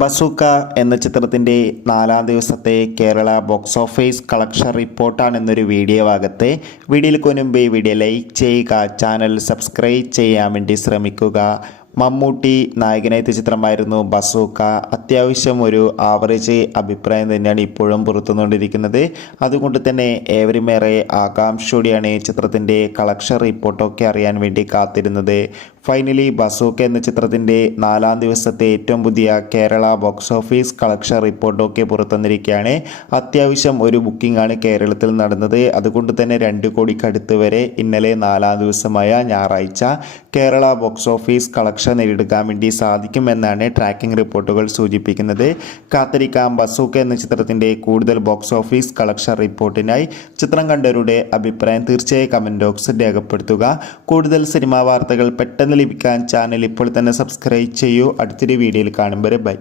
Bazooka എന്ന ചിത്രത്തിൻ്റെ 4-ാം ദിവസത്തെ കേരള ബോക്സ് ഓഫീസ് കളക്ഷൻ റിപ്പോർട്ടാണെന്നൊരു വീഡിയോ ഭാഗത്ത് വീഡിയോയിൽ മുൻപ് വീഡിയോ ലൈക്ക് ചെയ്യുക, ചാനൽ സബ്സ്ക്രൈബ് ചെയ്യാൻ വേണ്ടി ശ്രമിക്കുക. മമ്മൂട്ടി നായകനായ ചിത്രമായിരുന്നു ബസൂക്ക. അത്യാവശ്യം ഒരു ആവറേജ് അഭിപ്രായം തന്നെയാണ് ഇപ്പോഴും പുറത്തുകൊണ്ടിരിക്കുന്നത്. അതുകൊണ്ട് തന്നെ ഏവരുമേറെ ആകാംക്ഷയോടെയാണ് ചിത്രത്തിൻ്റെ കളക്ഷൻ റിപ്പോർട്ടൊക്കെ അറിയാൻ വേണ്ടി കാത്തിരുന്നത്. ഫൈനലി ബസൂക്ക എന്ന ചിത്രത്തിൻ്റെ 4-ാം ദിവസത്തെ ഏറ്റവും പുതിയ കേരള ബോക്സ് ഓഫീസ് കളക്ഷൻ റിപ്പോർട്ടൊക്കെ പുറത്തുവന്നിരിക്കുകയാണ്. അത്യാവശ്യം ഒരു ബുക്കിംഗ് ആണ് കേരളത്തിൽ നടന്നത്. അതുകൊണ്ട് തന്നെ 2 കോടിക്കടുത്ത് വരെ ഇന്നലെ 4-ാം ദിവസമായ ഞായറാഴ്ച കേരള ബോക്സ് ഓഫീസ് കളക്ഷൻ നേടിയെടുക്കാൻ വേണ്ടി സാധിക്കുമെന്നാണ് ട്രാക്കിംഗ് റിപ്പോർട്ടുകൾ സൂചിപ്പിക്കുന്നത്. കാത്തിരിക്കാം ബസൂക്ക എന്ന ചിത്രത്തിൻ്റെ കൂടുതൽ ബോക്സ് ഓഫീസ് കളക്ഷൻ റിപ്പോർട്ടിനായി. ചിത്രം കണ്ടവരുടെ അഭിപ്രായം തീർച്ചയായും കമൻറ്റ് ബോക്സിൽ രേഖപ്പെടുത്തുക. കൂടുതൽ സിനിമാ വാർത്തകൾ പെട്ടെന്ന് ലഭിക്കാൻ ചാനൽ ഇപ്പോൾ തന്നെ സബ്സ്ക്രൈബ് ചെയ്യൂ. അടുത്തൊരു വീഡിയോയിൽ കാണും വരെ ബൈ.